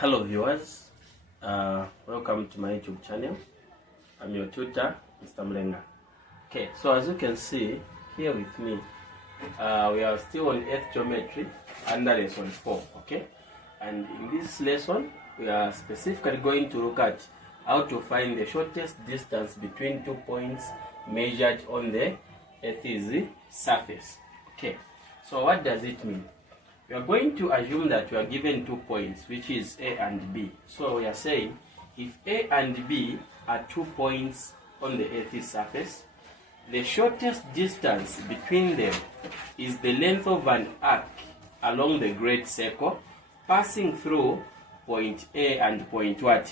Hello viewers, welcome to my YouTube channel. I'm your tutor, Mr. Mlenga. Okay, so as you can see here with me, we are still on Earth Geometry under lesson 4, okay? And in this lesson, we are specifically going to look at how to find the shortest distance between 2 points measured on the Earth's surface. Okay, so what does it mean? We are going to assume that we are given 2 points, which is A and B. So we are saying if A and B are 2 points on the Earth's surface, the shortest distance between them is the length of an arc along the great circle passing through point A and point what?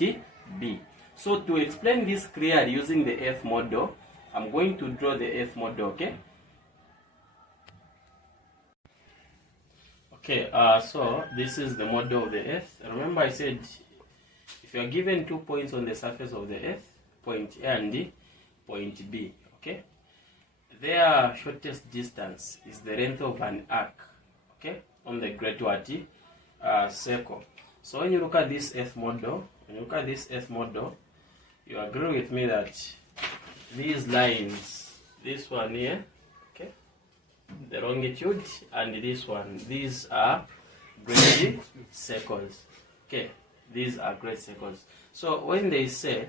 B. So to explain this clearly using the Earth model, I'm going to draw the Earth model, okay? Okay, so this is the model of the Earth. Remember I said if you are given 2 points on the surface of the Earth, point A and point B, okay? Their shortest distance is the length of an arc, okay, on the great circle. So when you look at this Earth model, you agree with me that these lines, this one here, okay, the longitude, and this one, these are great circles. Okay, these are great circles. So when they say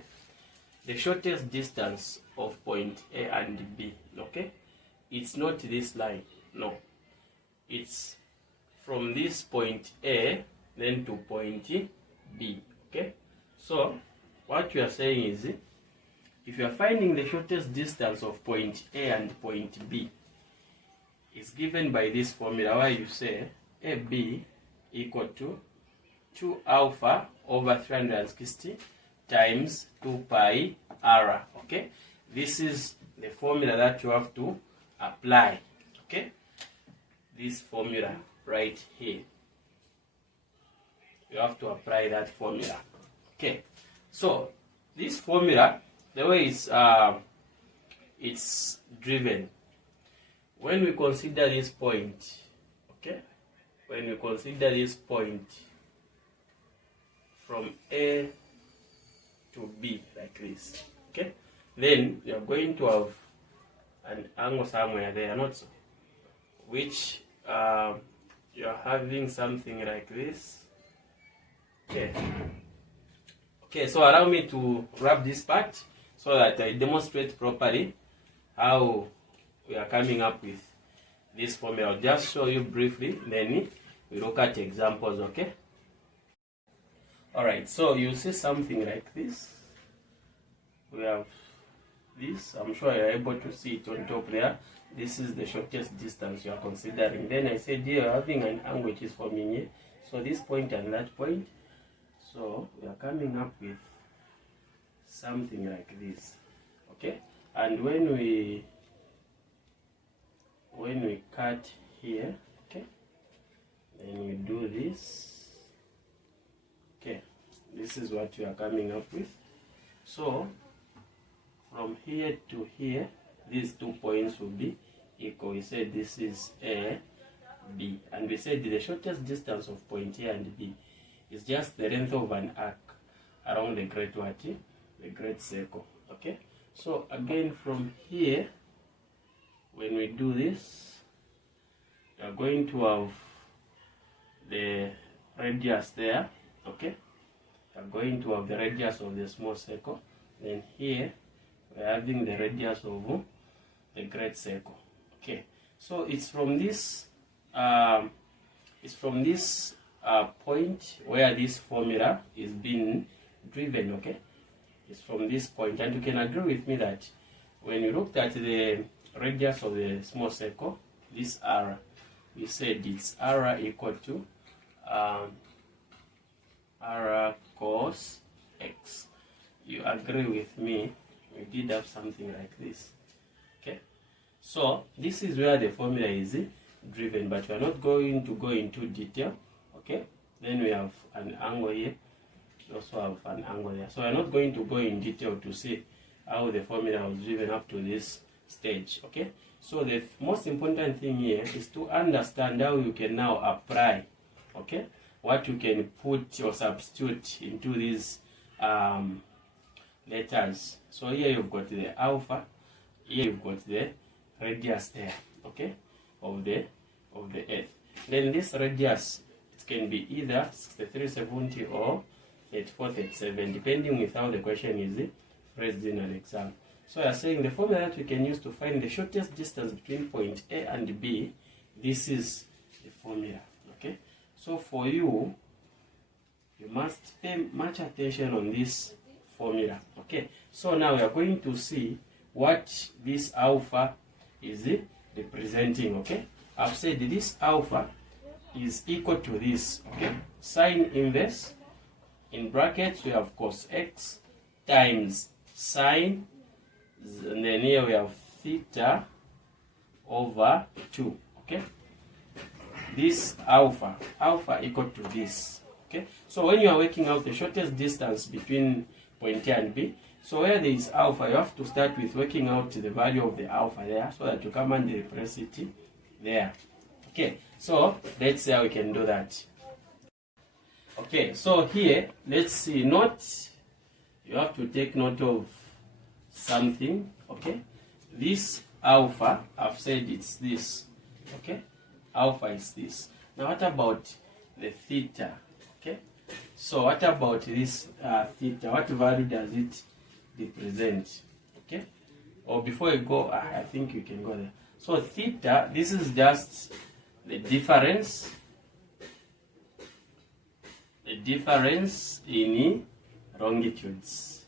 the shortest distance of point A and B, okay, it's not this line, no, it's from this point A then to point B. Okay, so what we are saying is if you are finding the shortest distance of point A and point B, is given by this formula where you say AB equal to 2 alpha over 360 times 2 pi r. Okay, this is the formula that you have to apply. Okay, this formula right here, you have to apply that formula. Okay, so this formula, the way it's driven, when we consider this point, okay, when we consider this point from A to B like this, okay, then you are going to have an angle somewhere there, not so, which you are having something like this. Okay, okay, so allow me to wrap this part so that I demonstrate properly how we are coming up with this formula. I'll just show you briefly, then we look at examples, okay? Alright, so you see something like this. We have this, I'm sure you're able to see it on top there. This is the shortest distance you are considering. Then I said you're having an angle which is forming here. So this point and that point. So we are coming up with something like this, okay? And when we cut here, okay, then we do this, okay, this is what we are coming up with. So from here to here, these 2 points will be equal. We said this is A, B, and we said the shortest distance of point A and B is just the length of an arc around the great the great circle. Okay, so again from here, when we do this, we are going to have the radius there, okay? We are going to have the radius of the small circle. Then here, we are having the radius of the great circle. Okay, so it's from this point where this formula is being driven, okay? It's from this point, and you can agree with me that when you looked at the radius of the small circle, this r, we said it's r equal to r cos x. You agree with me, we did have something like this, okay? So this is where the formula is driven, but we are not going to go into detail, okay? Then we have an angle here, we also have an angle there. So we are not going to go in detail to see how the formula was driven up to this stage, okay? So the most important thing here is to understand how you can now apply, okay, what you can put or substitute into these letters. So here you've got the alpha, here you've got the radius there, okay, of the Earth. Then this radius, it can be either 6370 or 3437, depending with how the question is phrased in an exam. So you are saying the formula that we can use to find the shortest distance between point A and B, this is the formula, okay? So for you, you must pay much attention on this formula, okay? So now we are going to see what this alpha is representing, okay? I've said this alpha is equal to this, okay? Sine inverse, in brackets we have cos x times sine, and then here we have theta over 2, okay? This alpha equal to this, okay? So when you are working out the shortest distance between point A and B, so where there is alpha, you have to start with working out the value of the alpha there, so that you come and replace it there. Okay, so let's see how we can do that. Okay, so here, let's see, note, you have to take note of something, okay? This alpha, I've said it's this, okay? Alpha is this. Now what about the theta, okay? So what about this theta? What value does it represent, okay? Or before you go, I think you can go there. So theta, this is just the difference in longitudes.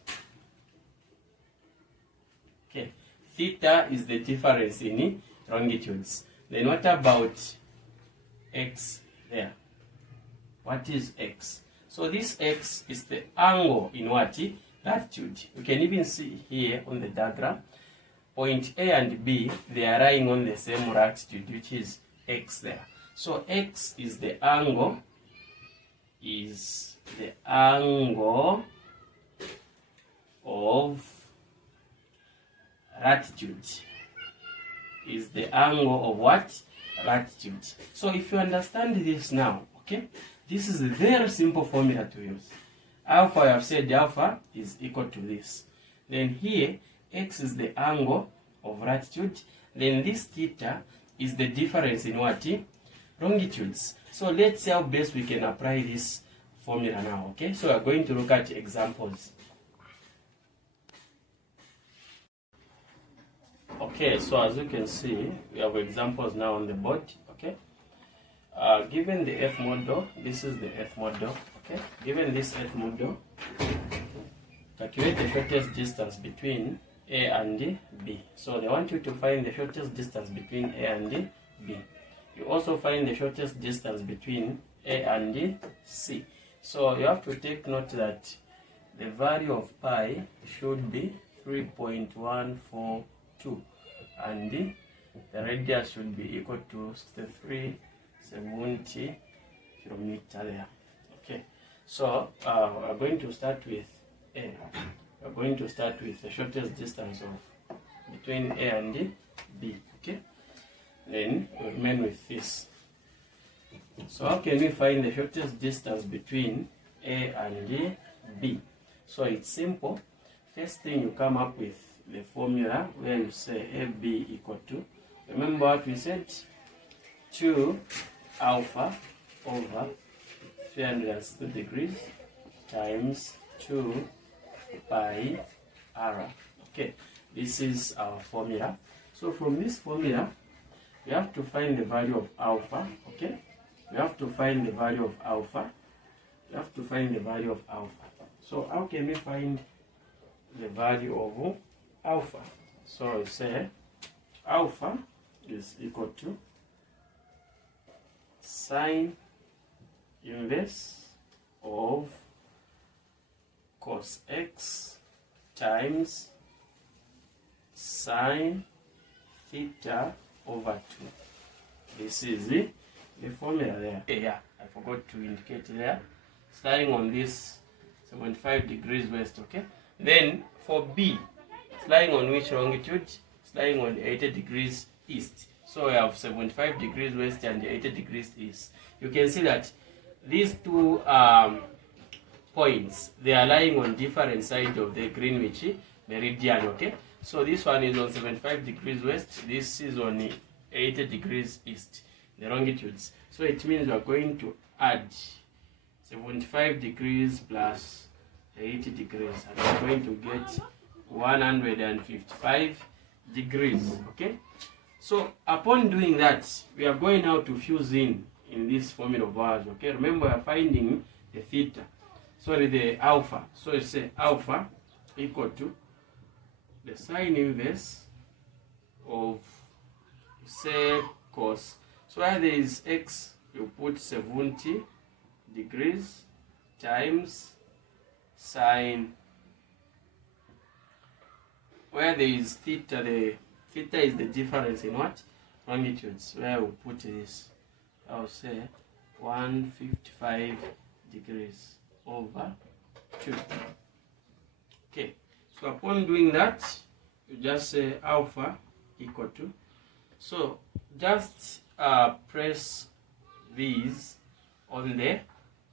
Okay, theta is the difference in longitudes. Then what about x there? What is x? So this x is the angle in what? Latitude. You can even see here on the diagram, point A and B, they are lying on the same latitude, which is x there. So x is the angle, of latitude. Is the angle of what? Latitude. So if you understand this now, okay, this is a very simple formula to use. Alpha, I have said alpha is equal to this. Then here, x is the angle of latitude. Then this theta is the difference in what? Longitudes. So let's see how best we can apply this formula now, okay? So we're going to look at examples. Okay, so as you can see, we have examples now on the board, okay? Given the F model, this is the F model, okay? Given this F model, calculate the shortest distance between A and B. So they want you to find the shortest distance between A and B. You also find the shortest distance between A and C. So you have to take note that the value of pi should be 3.142 and the radius should be equal to 6370 kilometer there. Okay, so we're going to start with A. We're going to start with the shortest distance of between A and B. Okay, then we'll remain with this. So how can we find the shortest distance between A and B? So it's simple. First thing, you come up with the formula where you say AB equal to, remember what we said, 2 alpha over 360 degrees times 2 pi r. Okay, this is our formula. So from this formula, we have to find the value of alpha, okay? We have to find the value of alpha. We have to find the value of alpha. So how can we find the value of alpha? So we say alpha is equal to sine inverse of cos x times sine theta over 2. This is the formula there. Yeah, I forgot to indicate there. Starting on this 75 degrees west, okay? Then for B, it's lying on which longitude? It's lying on 80 degrees east. So we have 75 degrees west and 80 degrees east. You can see that these two points, they are lying on different sides of the Greenwich meridian. Okay, so this one is on 75 degrees west, this is on 80 degrees east, the longitudes. So it means we are going to add 75 degrees plus 80 degrees, and we are going to get 155 degrees. Okay, so upon doing that, we are going now to fuse in this formula of ours. Okay, remember we are finding the theta, sorry, the alpha. So you say alpha equal to the sine inverse of, say, cos. So where there is x, you put 70 degrees times sine. Where there is theta, the theta is the difference in what? Longitudes. Where I will put this, I'll say 155 degrees over 2. Okay, so upon doing that, you just say alpha equal to, so just press these on the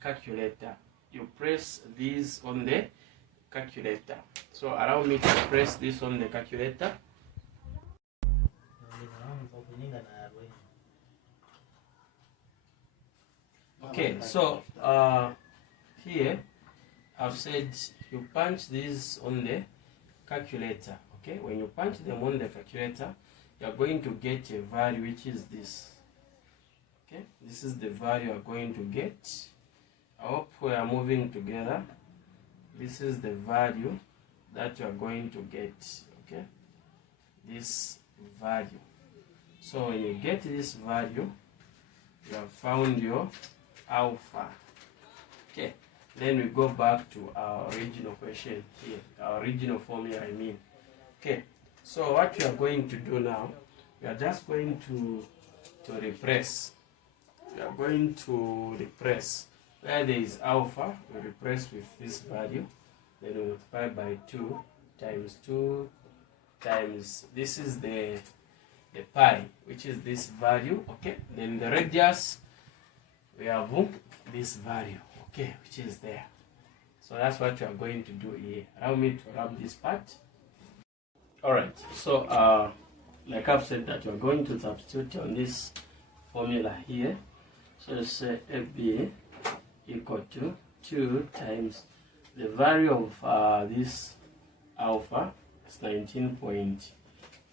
calculator. You press these on the calculator. So allow me to press this on the calculator. Okay, so here I've said you punch these on the calculator. Okay, when you punch them on the calculator, you are going to get a value which is this. Okay, this is the value you are going to get. I hope we are moving together. This is the value that you are going to get. Okay, this value. So when you get this value, you have found your alpha. Okay, then we go back to our original question here, our original formula, I mean. Okay, so what we are going to do now, we are just going to replace. We are going to replace. Where there is alpha, we replace with this value. Then we multiply by 2 times 2 times, this is the pi, which is this value. Okay, then the radius, we have this value, okay, which is there. So that's what we are going to do here. Allow me to wrap this part. Alright, so like I've said, that we are going to substitute on this formula here. So say AB equal to 2 times the value of this alpha is 19.5.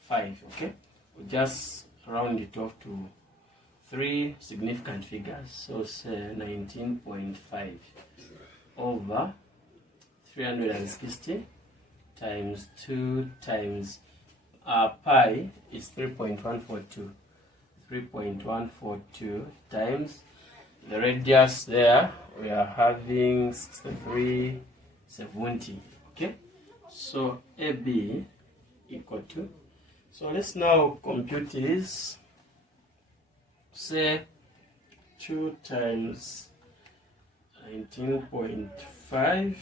Okay, we just round it off to 3 significant figures. So say 19.5 over 360 times 2 times pi is 3.142. 3.142 times the radius there, we are having 6370. Okay, so AB equal to, so let's now compute this. Say 2 times 19.5.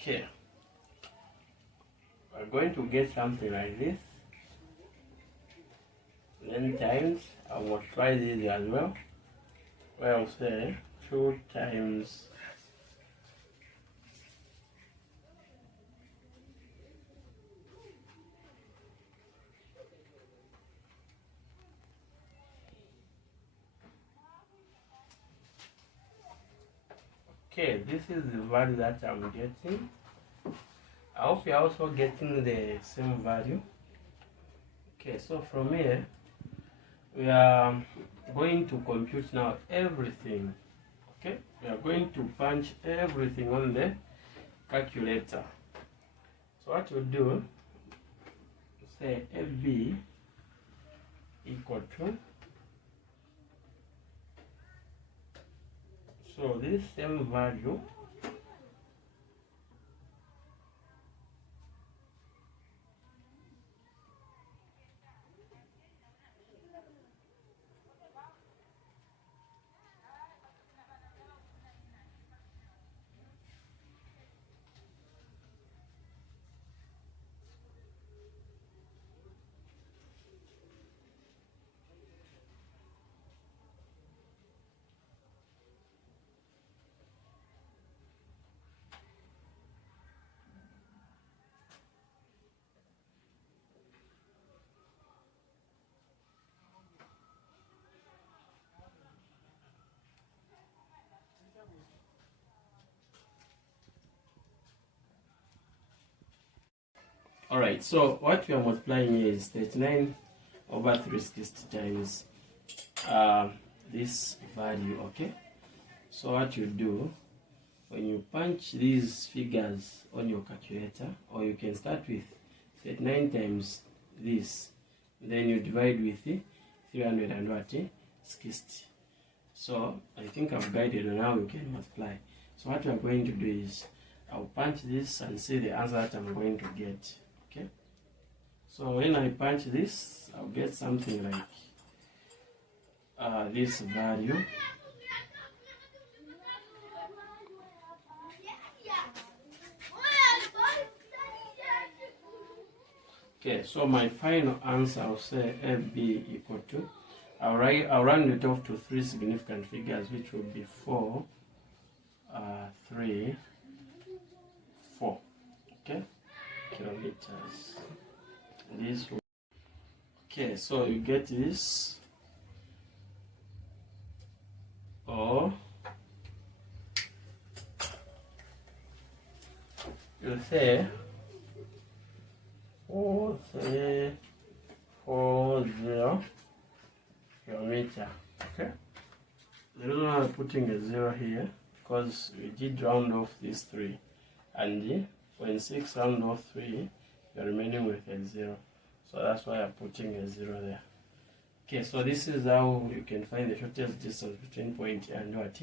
Okay, we're going to get something like this. Then times, I'll multiply this as well. Where I'll say 2 times okay, this is the value that I'm getting. I hope you're also getting the same value. Okay, so from here, we are going to compute now everything. Okay, we are going to punch everything on the calculator. So what we'll do, say FB equal to, so this same value Alright, so what we are multiplying here is 39 over 360 times this value, okay? So what you do, when you punch these figures on your calculator, or you can start with 39 times this, then you divide with 360. So I think I've guided on how you can multiply. So what we are going to do is, I'll punch this and see the answer that I'm going to get, okay? So when I punch this, I'll get something like this value. Okay, so my final answer, I'll say FB equal to, I'll round it off to 3 significant figures, which will be 4, 3, 4, okay, kilometers. This will, okay, so you get this, or you say 4340 kilometer. Okay, the reason why I'm putting a 0 here, because we did round off these 3, and when 6 round off 3, you're remaining with a 0, so that's why I'm putting a 0 there. Okay, so this is how you can find the shortest distance between point A and what?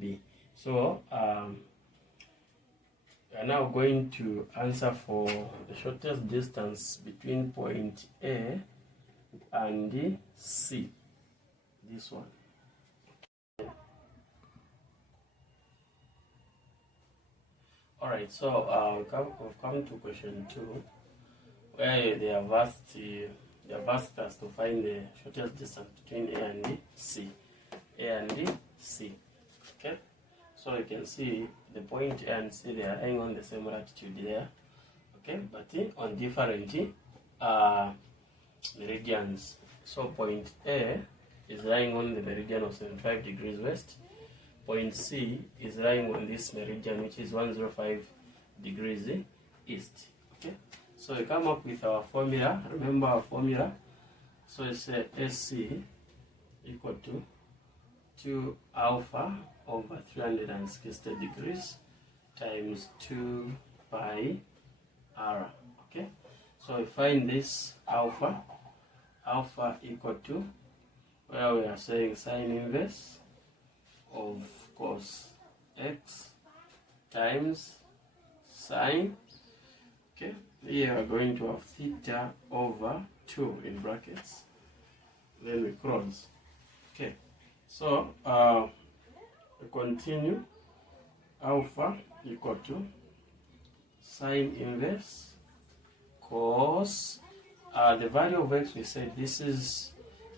B. So we are now going to answer for the shortest distance between point A and C. This one. Alright, so we've come to question 2, where they have asked us to find the shortest distance between A and C. A and C. Okay? So you can see the point A and C, they are lying on the same latitude there. Okay? But on different meridians. So point A is lying on the meridian of 75 degrees west. Point C is lying on this meridian, which is 105 degrees east. Okay? So we come up with our formula. Remember our formula. So it's SC equal to 2 alpha over 360 degrees times 2 pi r. Okay? So we find this alpha equal to, where we are saying sine inverse of cos x times sine. Okay, here we are going to have theta over 2 in brackets, then we cross. Okay, so we continue. Alpha equal to sine inverse cos, the value of x, we said this is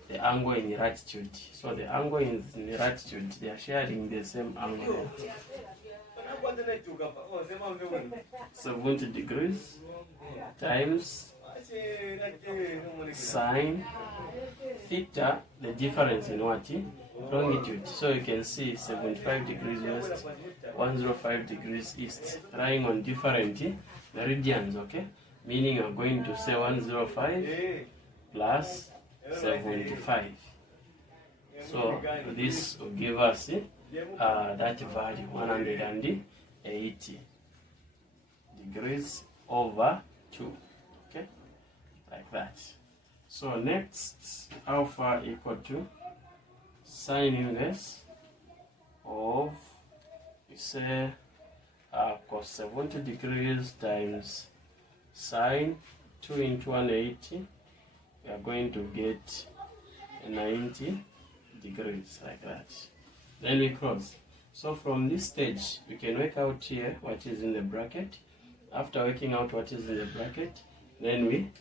the angle in the latitude. So the angle in the latitude, they are sharing the same angle. 70 degrees times sine theta, the difference in what? Longitude. So you can see 75 degrees west, 105 degrees east, lying on different meridians, okay? Meaning you're going to say 105 plus 75. So this will give us that value, 180 degrees over 2. Okay, like that. So next, alpha equal to sine inverse of, we say, cos 70 degrees times sine 2 into 180. We are going to get 90 degrees, like that. Then we cross. So from this stage, we can work out here what is in the bracket. After working out what is in the bracket, then we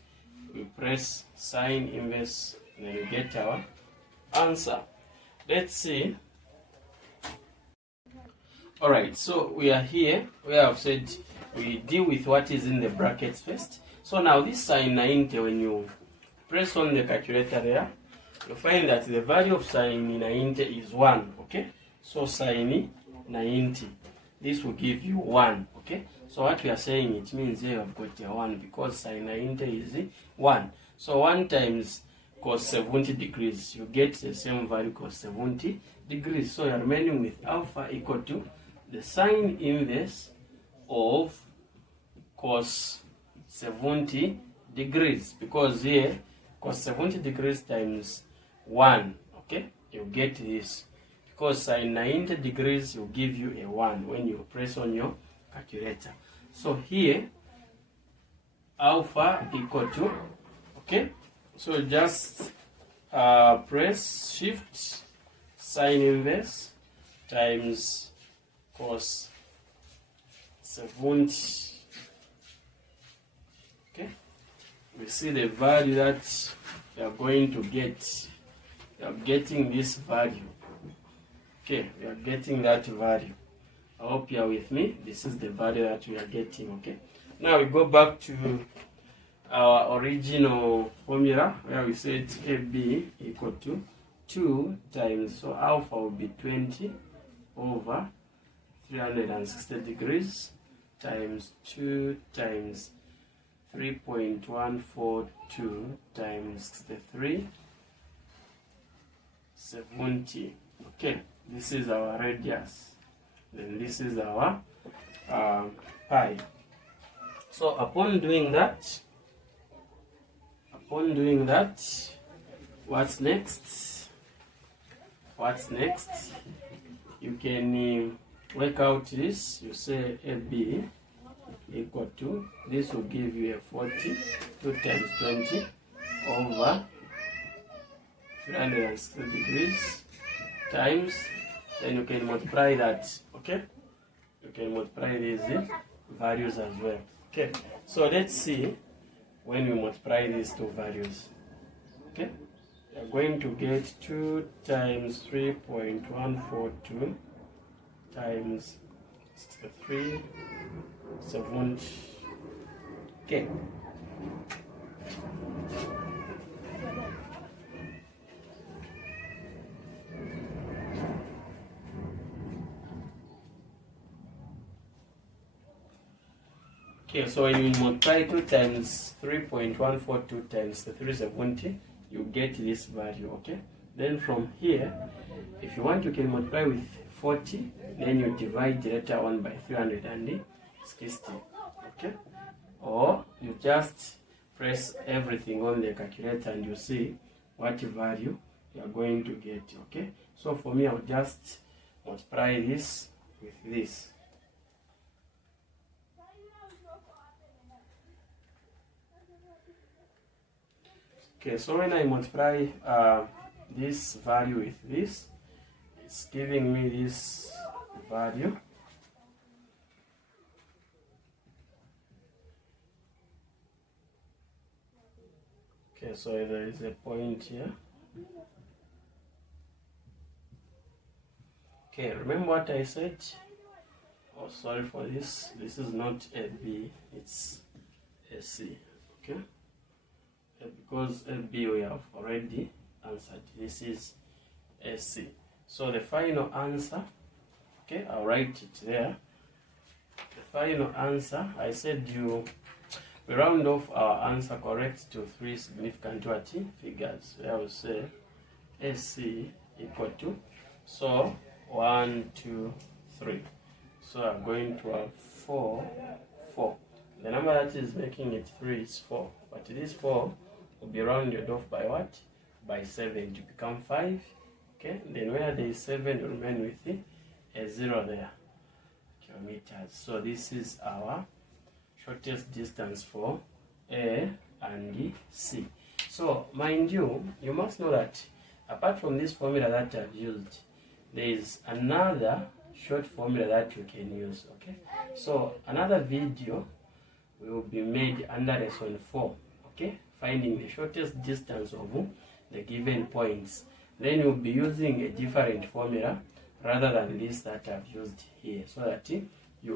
press sine inverse, and then we get our answer. Let's see. Alright, so we are here where I've said we deal with what is in the brackets first. So now this sine 90, when you press on the calculator there, you find that the value of sine 90 is 1. Okay, so sine 90, this will give you 1. Okay, so what we are saying, it means here you have got a 1 because sine 90 is 1. So 1 times cos 70 degrees, you get the same value, cos 70 degrees. So you are remaining with alpha equal to the sine inverse of cos 70 degrees, because here cos 70 degrees times 1, okay, you get this, because sine 90 degrees will give you a 1 when you press on your calculator. So here alpha equal to, okay, so just press shift sine inverse times cos 70. Okay, we see the value that we are going to get. We are getting this value. Okay, we are getting that value. I hope you are with me. This is the value that we are getting. Okay, now we go back to our original formula where we said AB equal to 2 times, so alpha will be 20 over 360 degrees times 2 times 3.142 times 63, 70. Okay, this is our radius, then this is our pi. So upon doing that, what's next? You can work out this. You say AB equal to, this will give you a 40, 2 times 20 over 360 degrees times, then you can multiply that. Okay, you can multiply these values as well. Okay, so let's see when we multiply these two values. Okay, we are going to get 2 times 3.142 times 63, 70. Okay, so when you multiply 2 times 3.142 times the 370, you get this value. Okay, then from here, if you want, you can multiply with 40, then you divide the later one by 360. Okay, or you just press everything on the calculator and you see what value you are going to get. Okay, so for me, I'll just multiply this with this. Okay, so when I multiply this value with this, it's giving me this value. Okay, so there is a point here. Okay, remember what I said? Oh, sorry for this. This is not a B, it's a C. Okay, because a B we have already answered. This is a C. So the final answer, okay, I'll write it there. The final answer, I said we round off our answer correct to 3 significant figures. I will say AC equal to, so 1, 2, 3. So I'm going to have 4, 4. The number that is making it 3 is 4. But this 4 will be rounded off by what? By 7 to become 5. Okay, then where there is 7, you remain with a 0 there. Kilometers. So this is our shortest distance for A and C. So mind you, you must know that apart from this formula that I've used, there is another short formula that you can use. Okay, so another video will be made under lesson 4. Okay, finding the shortest distance of the given points. Then you'll be using a different formula rather than this that I've used here, so that you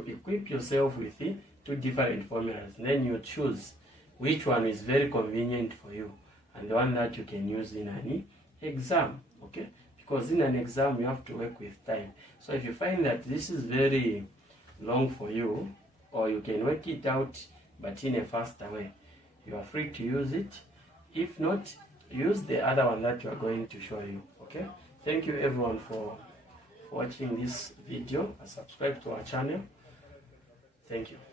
equip yourself with 2 different formulas. Then you choose which one is very convenient for you and the one that you can use in an exam. Okay, because in an exam you have to work with time. So if you find that this is very long for you, or you can work it out but in a faster way, you are free to use it. If not, use the other one that you are going to show you. Okay, thank you everyone for watching this video and subscribe to our channel. Thank you.